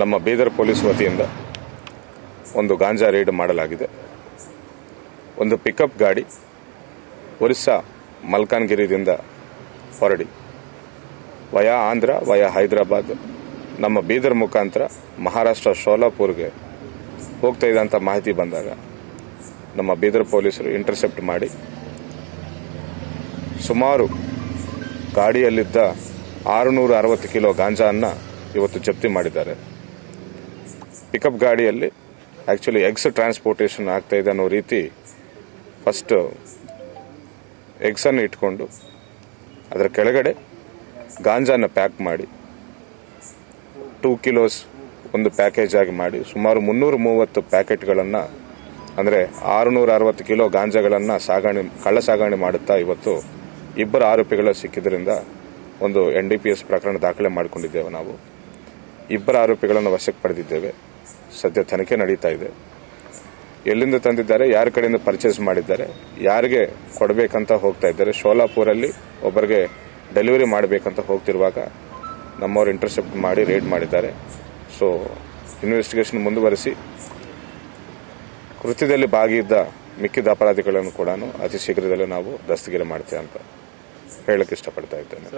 ನಮ್ಮ ಬೀದರ್ ಪೊಲೀಸ್ ವತಿಯಿಂದ ಒಂದು ಗಾಂಜಾ ರೈಡ್ ಮಾಡಲಾಗಿದೆ. ಒಂದು ಪಿಕಪ್ ಗಾಡಿ ಒರಿಸ್ಸಾ ಮಲ್ಕಾನ್ಗಿರಿದಿಂದ ಹೊರಡಿ. ವಯಾ ಆಂಧ್ರ, ವಯಾ ಹೈದರಾಬಾದ್, ನಮ್ಮ ಬೀದರ್ ಮುಖಾಂತರ ಮಹಾರಾಷ್ಟ್ರ ಶೋಲಾಪುರ್ಗೆ ಹೋಗ್ತಾ ಇದ್ದಂಥ ಮಾಹಿತಿ ಬಂದಾಗ ನಮ್ಮ ಬೀದರ್ ಪೊಲೀಸರು ಇಂಟರ್ಸೆಪ್ಟ್ ಮಾಡಿ ಸುಮಾರು ಗಾಡಿಯಲ್ಲಿದ್ದ ಆರುನೂರ ಅರವತ್ತು ಕಿಲೋ ಗಾಂಜಾನ್ನ ಇವತ್ತು ಜಪ್ತಿ ಮಾಡಿದ್ದಾರೆ. ಪಿಕಪ್ ಗಾಡಿಯಲ್ಲಿ ಆ್ಯಕ್ಚುಲಿ ಎಗ್ಸ್ ಟ್ರಾನ್ಸ್ಪೋರ್ಟೇಷನ್ ಆಗ್ತಾ ಇದೆ ಅನ್ನೋ ರೀತಿ ಫಸ್ಟ್ ಎಗ್ಸನ್ನು ಇಟ್ಕೊಂಡು ಅದರ ಕೆಳಗಡೆ ಗಾಂಜಾನ ಪ್ಯಾಕ್ ಮಾಡಿ ಟೂ ಕಿಲೋಸ್ ಒಂದು ಪ್ಯಾಕೇಜ್ ಆಗಿ ಮಾಡಿ, ಸುಮಾರು ಮುನ್ನೂರು ಮೂವತ್ತು ಪ್ಯಾಕೆಟ್ಗಳನ್ನು, ಅಂದರೆ ಆರುನೂರ ಅರವತ್ತು ಕಿಲೋ ಗಾಂಜಾಗಳನ್ನು ಸಾಗಣೆ, ಕಳ್ಳ ಸಾಗಣೆ ಮಾಡುತ್ತಾ ಇವತ್ತು ಇಬ್ಬರು ಆರೋಪಿಗಳು ಸಿಕ್ಕಿದ್ದರಿಂದ ಒಂದು ಎನ್ ಡಿ ಪಿ ಎಸ್ ಪ್ರಕರಣ ದಾಖಲೆ ಮಾಡಿಕೊಂಡಿದ್ದೇವೆ ನಾವು. ಇಬ್ಬರು ಆರೋಪಿಗಳನ್ನು ವಶಕ್ಕೆ ಪಡೆದಿದ್ದೇವೆ. ಸದ್ಯ ತನಿಖೆ ನಡೀತಾ ಇದೆ. ಎಲ್ಲಿಂದ ತಂದಿದ್ದಾರೆ, ಯಾರ ಕಡೆಯಿಂದ ಪರ್ಚೇಸ್ ಮಾಡಿದ್ದಾರೆ, ಯಾರಿಗೆ ಕೊಡಬೇಕಂತ ಹೋಗ್ತಾ ಇದ್ದಾರೆ. ಶೋಲಾಪುರಲ್ಲಿ ಒಬ್ಬರಿಗೆ ಡೆಲಿವರಿ ಮಾಡಬೇಕಂತ ಹೋಗ್ತಿರುವಾಗ ನಮ್ಮವರು ಇಂಟರ್ಸೆಪ್ಟ್ ಮಾಡಿ ರೇಡ್ ಮಾಡಿದ್ದಾರೆ. ಸೊ ಇನ್ವೆಸ್ಟಿಗೇಷನ್ ಮುಂದುವರೆಸಿ, ಕೃತ್ಯದಲ್ಲಿ ಭಾಗಿಯಿದ್ದ ಮಿಕ್ಕಿದ ಅಪರಾಧಿಗಳನ್ನು ಕೂಡ ಅತಿ ಶೀಘ್ರದಲ್ಲೇ ನಾವು ದಸ್ತಗಿರಿ ಮಾಡ್ತೇವೆ ಅಂತ ಹೇಳಕ್ಕೆ ಇಷ್ಟಪಡ್ತಾ ಇದ್ದೇನೆ.